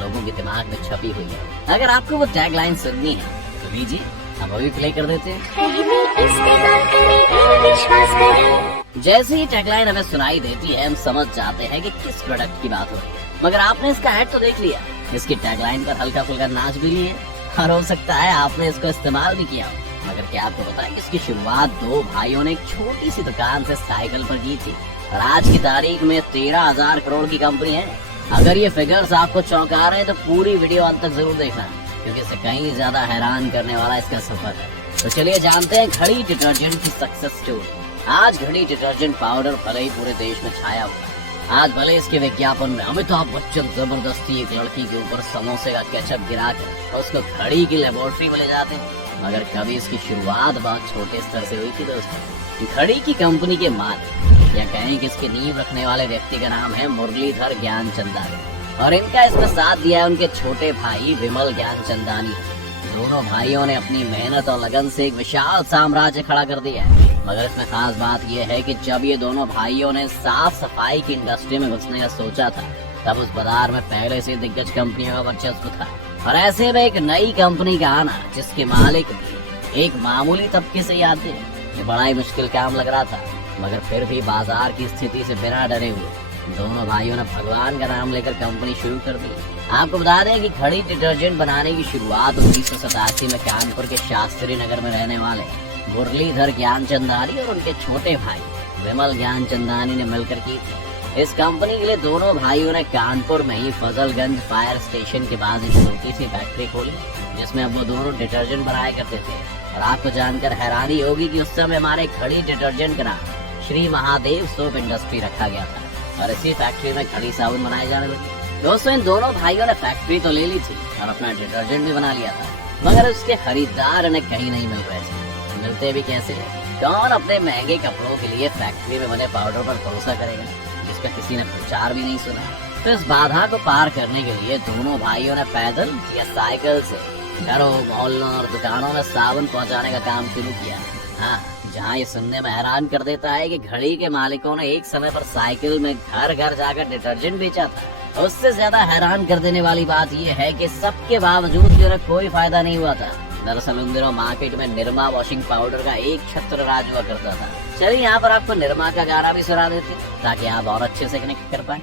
लोगों के दिमाग में छपी हुई है। अगर आपको वो टैगलाइन सुननी है तो लीजिए, हम अभी प्ले कर देते हैं। जैसे ही टैगलाइन हमें सुनाई देती है, हम समझ जाते हैं कि किस प्रोडक्ट की बात हो रही है। मगर आपने इसका ऐड तो देख लिया, इसकी टैगलाइन पर हल्का फुल्का नाच भी लिए और हो सकता है आपने इसको इस्तेमाल भी किया। मगर क्या आपको पता है कि इसकी शुरुआत दो भाइयों ने एक छोटी सी दुकान से साइकिल पर की थी और आज की तारीख में 13,000 करोड़ की कंपनी है। अगर ये फिगर्स आपको चौंका रहे हैं तो पूरी वीडियो अंत तक जरूर देखना, क्योंकि इससे कहीं ज्यादा हैरान करने वाला इसका सफर है। तो चलिए जानते हैं घड़ी डिटर्जेंट की सक्सेस स्टोरी। आज घड़ी डिटर्जेंट पाउडर भले ही पूरे देश में छाया हुआ है। आज भले इसके विज्ञापन में अमिताभ बच्चन जबरदस्ती एक लड़की के ऊपर समोसे का केचप गिरा कर उसको घड़ी की लेबोरेटरी में ले जाते हैं, मगर कभी इसकी शुरुआत बहुत छोटे स्तर से हुई थी दोस्तों। घड़ी की कंपनी के मालिक या कहें कि इसकी नींव रखने वाले व्यक्ति का नाम है मुरलीधर ज्ञानचंदानी और इनका इसमें साथ दिया है उनके छोटे भाई विमल ज्ञानचंदानी। दोनों भाइयों ने अपनी मेहनत और लगन से एक विशाल साम्राज्य खड़ा कर दिया है। मगर इसमें खास बात यह है कि जब ये दोनों भाइयों ने साफ सफाई की इंडस्ट्री में घुसने का सोचा था, तब उस बाजार में पहले से दिग्गज कंपनियों का वर्चस्व था और ऐसे में एक नई कंपनी का आना जिसके मालिक भी एक मामूली तबके से आते हैं, ये बड़ा ही मुश्किल काम लग रहा था। मगर फिर भी बाजार की स्थिति से बिना डरे हुए दोनों भाइयों ने भगवान का नाम लेकर कंपनी शुरू कर दी। आपको बता दें कि घड़ी डिटर्जेंट बनाने की शुरुआत 1987 में कानपुर के शास्त्री नगर में रहने वाले मुरलीधर ज्ञानचंदानी और उनके छोटे भाई विमल ज्ञानचंदानी ने मिलकर की थी। इस कंपनी के लिए दोनों भाइयों ने कानपुर में ही फजलगंज फायर स्टेशन के पास एक छोटी सी फैक्ट्री खोली, जिसमें अब वो दोनों डिटर्जेंट बनाया करते थे। और आपको जानकर हैरानी होगी कि उस समय हमारे घड़ी डिटर्जेंट का नाम श्री महादेव सोप इंडस्ट्री रखा गया था और इसी फैक्ट्री में घड़ी साबुन बनाए जाने लगे। दोस्तों, इन दोनों भाइयों ने फैक्ट्री तो ले ली थी और अपना डिटर्जेंट भी बना लिया था, मगर उसके खरीदार इन्हें कहीं नहीं मिल रहे थे। मिलते भी कैसे? कौन अपने महंगे कपड़ों के लिए फैक्ट्री में बने पाउडर पर भरोसा करेगा जिसका किसी ने प्रचार भी नहीं सुना। तो इस बाधा को पार करने के लिए दोनों भाइयों ने पैदल या साइकिल से घरों, मोहल्लों और दुकानों में साबुन पहुंचाने का काम शुरू किया। हाँ, जहाँ ये सुनने में हैरान कर देता है कि घड़ी के मालिकों ने एक समय पर साइकिल में घर घर जाकर डिटर्जेंट बेचा था। उससे ज्यादा हैरान कर देने वाली बात यह है कि सबके बावजूद भी उन्हें कोई फायदा नहीं हुआ था। दरअसल उन दिनों मार्केट में निरमा वॉशिंग पाउडर का एक छत्र राज हुआ करता था। चलिए यहाँ पर आपको निरमा का गाना भी सुना देते हैं ताकि आप और अच्छे से कनेक्ट कर पाए।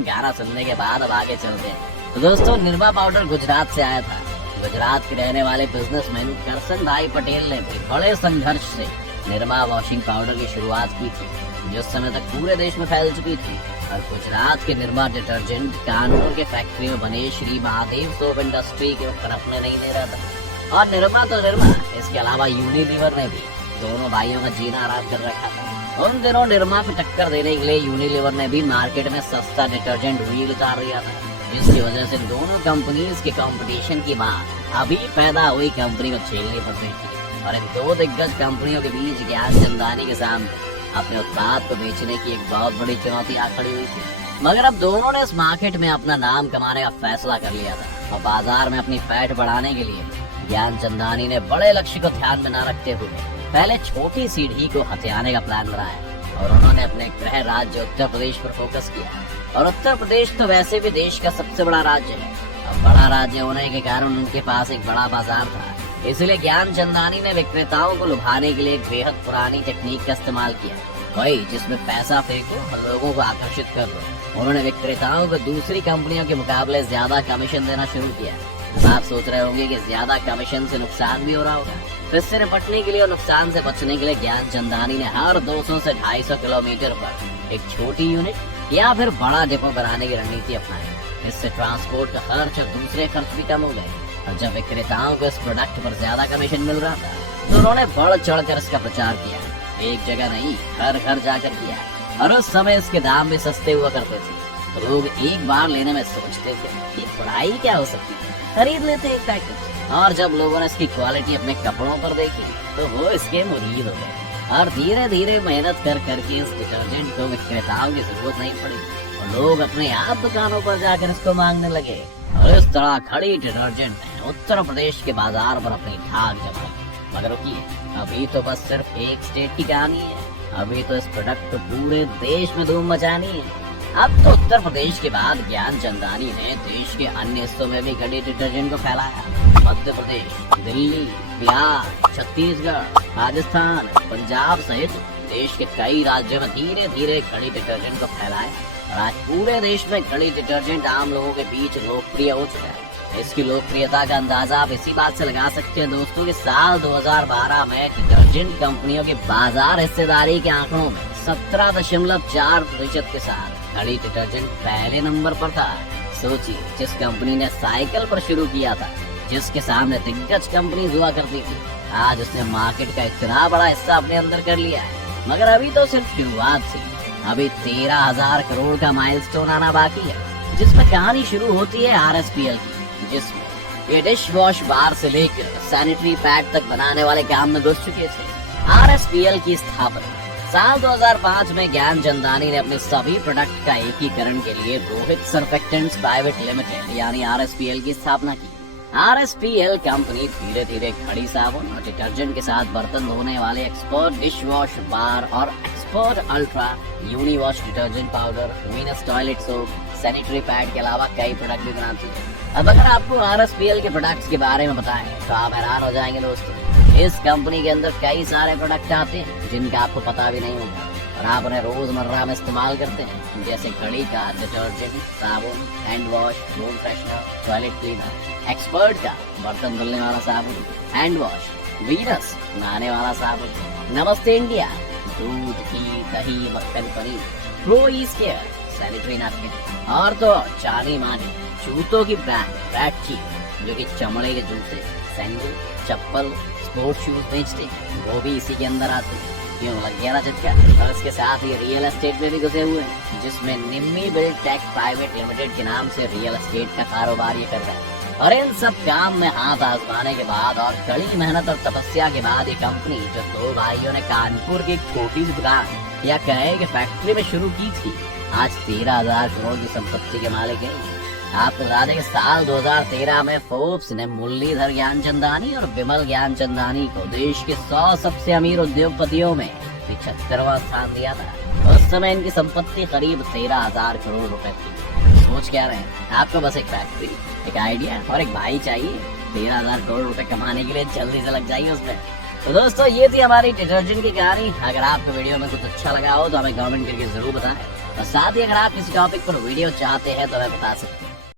गाना सुनने के बाद अब आगे चलते हैं। तो दोस्तों, निरमा पाउडर गुजरात से आया था। गुजरात के रहने वाले बिजनेसमैन करसन भाई पटेल ने भी बड़े संघर्ष से निरमा वॉशिंग पाउडर की शुरुआत की थी, जो उस समय तक पूरे देश में फैल चुकी थी। और गुजरात के निरमा डिटर्जेंट कानपुर के फैक्ट्री में बने श्री महादेव सोप इंडस्ट्री के ऊपर अपने नहीं ले रहा था। और निरमा तो निरमा, इसके अलावा यूनिलीवर ने भी दोनों भाइयों का जीना आराम कर रखा था। उन दिनों निरमा को टक्कर देने के लिए यूनिलीवर ने भी मार्केट में सस्ता डिटर्जेंट व्हील उतार दिया था, जिसकी वजह से दोनों कंपनीज के कंपटीशन की बात अभी पैदा हुई कंपनी को झेलनी पड़ रही थी। और इन दो दिग्गज कंपनियों के बीच ज्ञानचंदानी के सामने अपने उत्पाद को बेचने की एक बहुत बड़ी चुनौती आ खड़ी हुई थी। मगर अब दोनों ने इस मार्केट में अपना नाम कमाने का फैसला कर लिया था और बाजार में अपनी फैट बढ़ाने के लिए ज्ञानचंदानी ने बड़े लक्ष्य को ध्यान में न रखते हुए पहले छोटी सीढ़ी को हथियाने का प्लान बनाया और उन्होंने अपने गृह राज्य उत्तर प्रदेश पर फोकस किया। और उत्तर प्रदेश तो वैसे भी देश का सबसे बड़ा राज्य है। अब बड़ा राज्य होने के कारण उनके पास एक बड़ा बाजार था, इसलिए ज्ञानचंदानी ने विक्रेताओं को लुभाने के लिए एक बेहद पुरानी टेक्निक का इस्तेमाल किया, वही जिसमें पैसा फेंको और लोगों को आकर्षित कर दो। उन्होंने विक्रेताओं को दूसरी कंपनियों के मुकाबले ज्यादा कमीशन देना शुरू किया। आप सोच रहे होंगे कि ज्यादा कमीशन से नुकसान भी हो रहा होगा। तो इससे निपटने के लिए और नुकसान से बचने के लिए ज्ञानचंदानी ने हर 200 से 250 किलोमीटर पर एक छोटी यूनिट या फिर बड़ा डिपो बनाने की रणनीति अपनाई। इससे ट्रांसपोर्ट का खर्च और दूसरे खर्च भी कम हो गए। और जब विक्रेताओं को इस प्रोडक्ट पर ज्यादा कमीशन मिल रहा था, तो उन्होंने बढ़ चढ़कर इसका प्रचार किया। एक जगह नहीं, घर घर जाकर किया। और उस समय इसके दाम भी सस्ते हुआ करते थे, तो लोग एक बार लेने में सोचते थे कि पढ़ाई क्या हो सकती है, खरीद लेते एक पैकेट। और जब लोगों ने इसकी क्वालिटी अपने कपड़ों पर देखी, तो वो इसके मुरीद हो गए। और धीरे धीरे मेहनत कर करके इस डिटर्जेंट को विक्रेताओं की जरूरत नहीं पड़ी और लोग अपने आप दुकानों पर जाकर इसको मांगने लगे। और इस तरह घड़ी डिटर्जेंट ने उत्तर प्रदेश के बाजार पर अपनी धाक जमाई। मगर रुकिए, अभी तो बस सिर्फ एक स्टेट की कहानी है। अभी तो इस प्रोडक्ट को पूरे देश में धूम मचानी है। अब तो उत्तर प्रदेश के बाद ज्ञान चंदानी ने देश के अन्य हिस्सों में भी घड़ी डिटर्जेंट को फैलाया। मध्य प्रदेश, दिल्ली, बिहार, छत्तीसगढ़, राजस्थान, पंजाब सहित देश के कई राज्यों में धीरे धीरे घड़ी डिटर्जेंट को फैलाया और आज पूरे देश में घड़ी डिटर्जेंट आम लोगों के बीच लोकप्रिय हो चुका है। इसकी लोकप्रियता का अंदाजा आप इसी बात से लगा सकते हैं दोस्तों कि साल 2012 में डिटर्जेंट कंपनियों की बाजार हिस्सेदारी के आंकड़ों में 17.4% के साथ घड़ी डिटर्जेंट पहले नंबर पर था। सोचिए, जिस कंपनी ने साइकिल पर शुरू किया था, जिसके सामने दिग्गज कंपनी हुआ करती थी, आज उसने मार्केट का इतना बड़ा हिस्सा अपने अंदर कर लिया है। मगर अभी तो सिर्फ शुरुआत थी। अभी 13,000 करोड़ का माइलस्टोन आना बाकी है, जिसमें कहानी शुरू होती है RSPL की, जिसमें ये डिश वॉश बार से लेकर सैनिटरी पैड तक बनाने वाले काम में घुस चुके थे। RSPL की स्थापना साल 2005 में ज्ञान चंदानी ने अपने सभी प्रोडक्ट का एकीकरण के लिए रोहित सर्फेक्टेंट्स प्राइवेट लिमिटेड यानी RSPL की स्थापना की। RSPL कंपनी धीरे धीरे घड़ी साबुन और डिटर्जेंट के साथ बर्तन धोने वाले एक्सपर्ट डिश वॉश बार और expert ultra Uniwash detergent powder, Venus toilet soap, sanitary pad के अलावा कई प्रोडक्ट भी बनाती है। अब अगर आपको RSPL के प्रोडक्ट्स के बारे में बताएं तो आप हैरान हो जाएंगे दोस्तों। इस कंपनी के अंदर कई सारे प्रोडक्ट आते हैं जिनका आपको पता भी नहीं होगा और आप उन्हें रोजमर्रा में इस्तेमाल करते हैं, जैसे घड़ी का डिटर्जेंट, साबुन, hand wash, room freshener, toilet cleaner, expert का बर्तन धुलने वाला साबुन, हैंड वॉश, वीनस नहाने वाला साबुन, नमस्ते इंडिया दूध, घी, दही, मक्खन, पनीर, pro ease care sanitary napkin और तो जानी मानी जूतों की ब्रांड ब्रैड चीफ, जो कि चमड़े के जूते, सैंडल, चप्पल, स्पोर्ट शूज बेचते हैं, वो भी इसी के अंदर आते हैं। क्यों लग गया ना झटका? और इसके साथ ये रियल एस्टेट में भी घुसे हुए हैं, जिसमें निम्मी बिल्ड टेक प्राइवेट लिमिटेड के नाम से रियल एस्टेट का कारोबार ये कर रहा है। और इन सब काम में हाथ आजमाने के बाद और कड़ी मेहनत और तपस्या के बाद ये कंपनी, जो दो भाइयों ने कानपुर की एक छोटी सी दुकान या कहे कि फैक्ट्री में शुरू की थी, आज 13,000 करोड़ की संपत्ति के मालिक है। आपको बता दें कि साल 2013 में फोर्ब्स ने मुरलीधर ज्ञानचंदानी और विमल ज्ञानचंदानी को देश के 100 सबसे अमीर उद्योगपतियों में 75वां स्थान दिया था। उस समय इनकी संपत्ति करीब 13,000 करोड़ रुपए थी। सोच क्या रहे हैं? आपको बस एक फैक्ट्री, एक आइडिया और एक भाई चाहिए। 13,000 करोड़ रुपए कमाने के लिए जल्दी से लग जाइए उसमें। तो दोस्तों, ये थी हमारी डिटर्जेंट की कहानी। अगर आपको वीडियो में कुछ अच्छा लगा हो तो हमें कमेंट करके जरूर बताएं और साथ ही अगर आप किसी टॉपिक पर वीडियो चाहते हैं तो हमें बता सकते हैं।